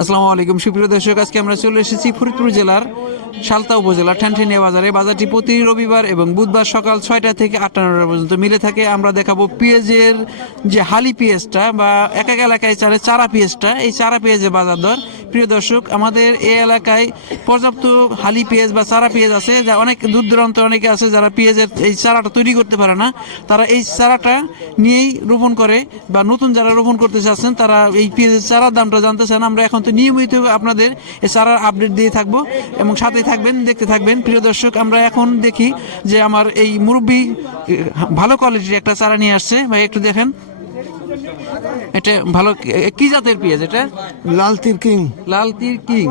আসসালামু আলাইকুম। সুপ্রিয় দর্শক, আজকে আমরা চলে এসেছি ফরিদপুর জেলার সালতা উপজেলা ঠ্যানঠেনিয়া বাজারে। বাজারটি প্রতি রবিবার এবং বুধবার সকাল ছয়টা থেকে আটটা নটা পর্যন্ত মিলে থাকে। আমরা দেখাবো পেঁয়াজের যে হালি পেঁয়াজটা বা এক এক এলাকায় চারে চারা পেঁয়াজটা। এই চারা পেঁয়াজের বাজার দর প্রিয় দর্শক, আমাদের এই এলাকায় পর্যাপ্ত হালি পেঁয়াজ বা চারা পেঁয়াজ আছে, যা অনেক দূর দূরান্ত অনেকে আছে যারা পেঁয়াজের এই চারাটা তৈরি করতে পারে না। তারা এই চারাটা নিয়েই রোপণ করে বা নতুন যারা রোপণ করতে চাচ্ছেন, তারা এই পেঁয়াজের চারার দামটা জানতে চান। আমরা এখন তো নিয়মিত আপনাদের এই চারার আপডেট দিয়ে থাকব এবং সাথে থাকবেন, দেখতে থাকবেন। প্রিয় দর্শক, আমরা এখন দেখি যে আমার এই মুরব্বী, ভালো কোয়ালিটির একটা চারা নিয়ে আসছে। ভাই, একটু দেখেন। এটা ভালো কি জাতের পেঁয়াজ এটা? লাল তীর কিং। লাল তীর কিং।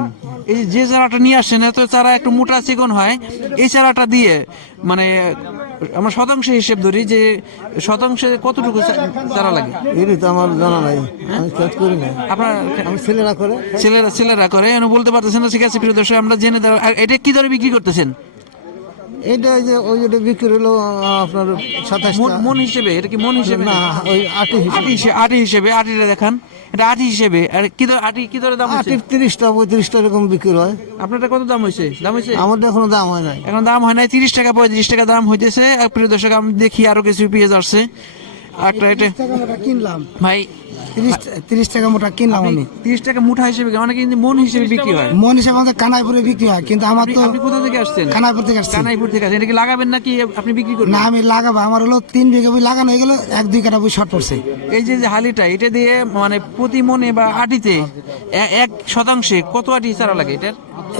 এই যে চারাটা নিয়ে আসছেন এত চারা একটু মোটা চিকন হয় এই চারাটা দিয়ে মানে আমরা শতাংশ হিসেব ধরি যে শতাংশে কতটুকু চারা লাগে? এরই তো আমার জানা নাই। আমি কাজ করি না আপনার আমি ছেলেরা করে। ছেলেরা ছেলেরা করে। বলতে পারতেছেন না ঠিক আছে প্রিয় দর্শক আমরা জেনে আর এটা কি দরে বিক্রি করতেছেন? ওই যে ওই যেটা বিক্রি হলো আপনার সাতাশ মন- হিসেবে এটা কি মন হিসেবে? না ওই আটি আটি হিসেবে আটি হিসেবে আটিটা দেখান। এটা আটি হিসেবে। আর কি দর আটি কি দরে দাম হচ্ছে আটির তিরিশটা পঁয়ত্রিশটা এরকম বিক্রি হয়। আপনারটা কত দাম হয়েছে? দাম হয়েছে? আমাদের এখনও দাম হয় নাই। এখন দাম হয় নাই তিরিশ টাকা পঁয়ত্রিশ টাকা দাম হইতেছে। আর প্রিয় দর্শক আমি দেখি আরও কিছু পেয়ে আসছে। একটা এটা টাকা মোটা কিনলাম। ভাই তিরিশ টাকা মোটা কিনলাম আমি। তিরিশ টাকা মুঠা হিসেবে অনেকে কিন্তু মন হিসেবে বিক্রি হয়। মন হিসাবে আমাদের কানাইপুরে বিক্রি হয় কিন্তু আমার তো আপনি কোথা থেকে আসছেন? কানাইপুর থেকে আসছে। কানাইপুর থেকে আসছেন। এটা কি লাগাবেন নাকি আপনি বিক্রি করবেন? না আমি লাগাবো। আমার হলো তিন বিঘা বই লাগানো হয়ে গেলো এক দুই কাটা বই শর্ট পড়ছে। এই যে হালিটা এটা দিয়ে মানে প্রতি মনে বা আটিতে এক শতাংশে কত আটি চারা লাগে এটার?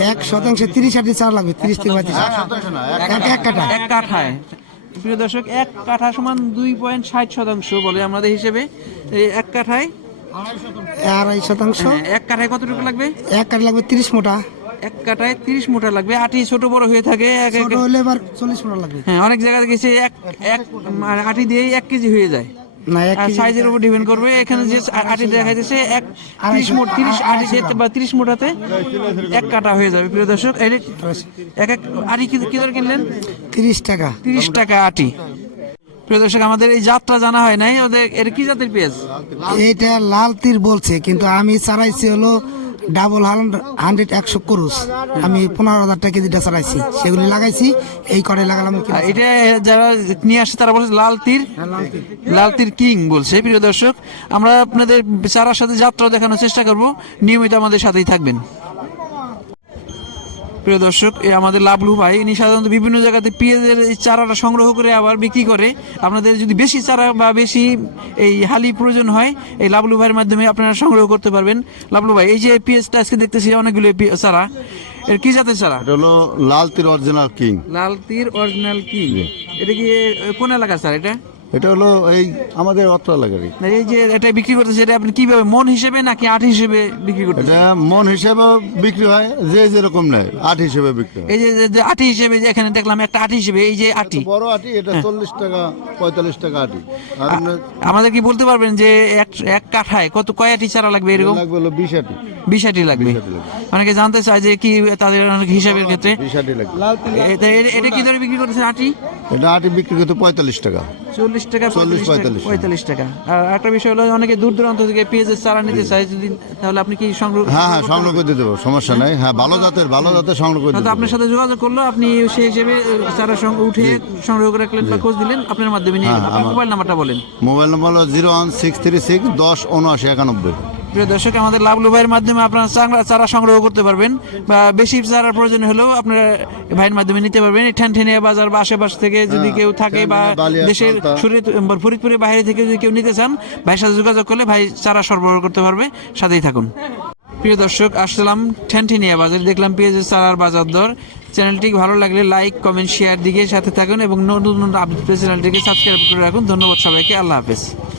এক শতাংশে তিরিশ আটি চারা লাগবে তিরিশ থেকে এক- এক কাটা এক কাঠায়। প্রিয় দর্শক এক কাঠা সমান দুই পয়েন্ট ষাট শতাংশ বলে আমাদের হিসেবে। এই এক কাঠায়? আড়াই শতাংশ। হ্যাঁ, এক কাঠায় কতটুকু লাগবে? এক কাঠা লাগবে তিরিশ মোটা। এক কাঠায় তিরিশ মোটা লাগবে। আটি ছোট বড় হয়ে থাকে এক এক হলে এবার চল্লিশ মোটা লাগবে। হ্যাঁ অনেক জায়গায় গেছে এক এক আটি দিয়েই এক কেজি হয়ে যায়। না সাইজের উপর ডিপেন্ড করবে। এখানে যে আটি দেখা যাচ্ছে এক তিরিশ মোট তিরিশ আটি বা তিরিশ মোটাতে এক কাটা হয়ে যাবে। প্রিয় দর্শক এক এক আটি কি কি কিনলেন? তিরিশ টাকা। তিরিশ টাকা আটি। প্রিয় দর্শক আমাদের এই যাত্রা জানা হয় নাই। ওদের এর কি জাতের পেঁয়াজ? এটা লাল তীর বলছে কিন্তু আমি চারাইছি হলো ডাবল হান্ড্রেড একশো করুস আমি পনেরো হাজার টাকা কেজিটা চালাইছি সেগুলি লাগাইছি এই করে লাগালাম এটা যারা নিয়ে আসছে তারা বলছে লাল তীর। লাল তীর কিং বলছে প্রিয় দর্শক। আমরা আপনাদের চারার সাথে যাত্রা দেখানোর চেষ্টা করব। নিয়মিত আমাদের সাথেই থাকবেন। প্রিয় দর্শক এ আমাদের লাভলু ভাই ইনি সাধারণত বিভিন্ন জায়গাতে পেঁয়াজের এই চারাটা সংগ্রহ করে আবার বিক্রি করে। আপনাদের যদি বেশি চারা বা বেশি এই হালি প্রয়োজন হয় এই লাভলু ভাইয়ের মাধ্যমে আপনারা সংগ্রহ করতে পারবেন। লাভলু ভাই এই যে পেঁয়াজটা আজকে দেখতেছি অনেকগুলো চারা। এর কি জাতের চারা? এটা হলো লাল তীর অরিজিনাল কিং লাল তীর অরিজিনাল কি এটা কি কোন এলাকা স্যার এটা? এটা হলো এই আমাদের অত্র এলাকারই এই। যে এটা বিক্রি করতেছে এটা আপনি কীভাবে মন হিসেবে নাকি আট হিসেবে বিক্রি করতেছেন? এটা মন হিসেবে বিক্রি হয় যে যেরকম নেয় আট হিসেবে বিক্রি হয়। এই যে যে- আটি হিসেবে যে এখানে দেখলাম একটা আটি হিসেবে এই যে আটি। বড় আটি এটা চল্লিশ টাকা পঁয়তাল্লিশ টাকা আটি। আর আমাদের কি বলতে পারবেন যে এক এক কাঠায় কত কয় আটি চারা লাগবে এরকম? লাগবে হলো বিশ আটি। বিশ আটি লাগবে। অনেকে জানতে চায় যে কি তাদের অনেক হিসাবের ক্ষেত্রে। এটা এটা কি ধরে বিক্রি করতেছেন আটি? এটা আটি বিক্রি করতে পঁয়তাল্লিশ টাকা। চল্লিশ টাকা চল্লিশ, পঁয়তাল্লিশ টাকা পঁয়তাল্লিশ। পঁয়তাল্লিশ টাকা। আর একটা বিষয় হলো অনেকে দূর দূরান্ত থেকে পেঁয়াজের চারা নিতে চায় যদি তাহলে আপনি কি সংগ্রহ হ্যাঁ হ্যাঁ সংগ্রহ করে দিতে দেবো সমস্যা নাই। হ্যাঁ ভালো জাতের ভালো জাতের সংগ্রহ করে দিতে আপনার সাথে যোগাযোগ করল আপনি সেই হিসেবে চারা সংগ্রহ উঠে সংগ্রহ করে রাখলেন বা খোঁজ দিলেন আপনার মাধ্যমে নিয়ে হ্যাঁ, আপনার মোবাইল নাম্বারটা বলেন। মোবাইল নম্বর হলো zero one six three six দশ উনআশি একানব্বই। প্রিয় দর্শক আমাদের লাভলু ভাইয়ের মাধ্যমে আপনারা চারা- চারা সংগ্রহ করতে পারবেন বা বেশি চারার প্রয়োজন হলেও আপনারা ভাইয়ের মাধ্যমে নিতে পারবেন। এই ঠ্যানঠেনিয়া বাজার বা আশেপাশ থেকে যদি কেউ থাকে বা দেশের শরীর ফরিদপুরের বাইরে থেকে যদি কেউ নিতে চান ভাইয়ের সাথে যোগাযোগ করলে ভাই চারা সরবরাহ করতে পারবে। সাথেই থাকুন। প্রিয় দর্শক আসলাম ঠ্যানঠেনিয়া বাজার। দেখলাম পেঁয়াজের চারার বাজার দর। চ্যানেলটি ভালো লাগলে লাইক কমেন্ট শেয়ার দিকে সাথে থাকুন এবং নতুন নতুন আপডেট চ্যানেলটিকে সাবস্ক্রাইব করে রাখুন। ধন্যবাদ সবাইকে। আল্লাহ হাফেজ।